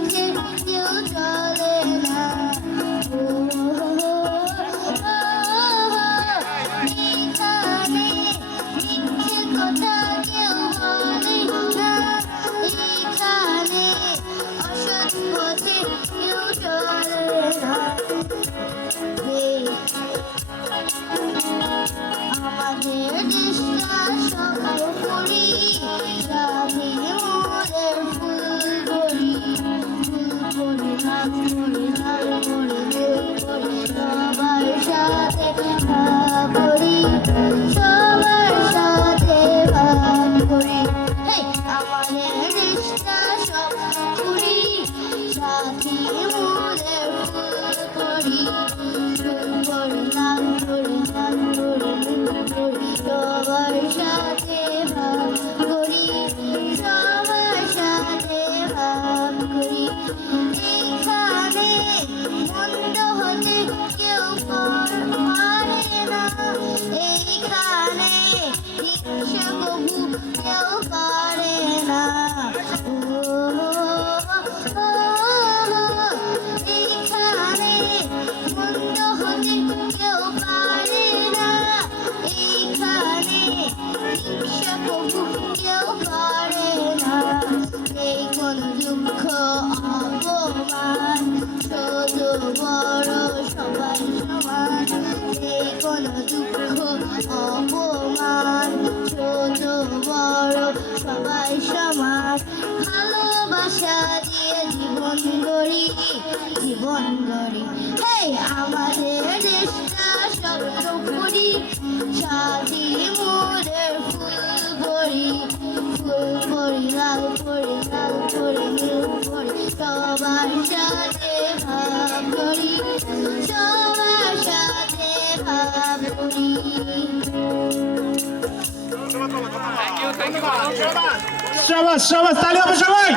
পথে কেউ চলে না। এখানে মিথ্যে কথা কেউ বলে না, এখানে অসৎ পথে কেউ চলে না। আমাদের দেশটা সর্বোপরি, স্বাধীন মোদের ফুলকড়ি, ফুলকড়ি লাল করে লাল করে ফুল করি, সবার সাথে ভাগ করি, সবার সাথে ভাগ করি। আমাদের দেশটা সর্বোপরি, স্বাধীন মোদের ফুলকড়ি, ফুলকড়ি লাল করে লাল করে সবার সাথে ভাগ করি, সবার সাথে ভাগ করি। এখানে মন্দ হতে কেউ পারে না, এইখানে হিংসা কবু কেউ করে না। এইখানে মন্দ হতে কেউ পারে না, এইখানে হিংসা কবু কেউ করে না। নেই কোনো দুঃখ অপমান, ছোট বড় সবাই সমান। নেই কোনো দুঃখ অপমান, ছোট বড় সবাই সমান। ভালোবাসা দিয়ে জীবন গড়ি, জীবন গড়ি। আমাদের দেশটা সর্বোপরি, স্বাধীন মোদের ফুলকড়ি, ফুলকড়ি লাল করে লাল করে নীল করে, সবার সাথে ভাগ করি, সবার সাথে ভাগ করি। শাবাশ শাবাশ, তালি হবে সবাই।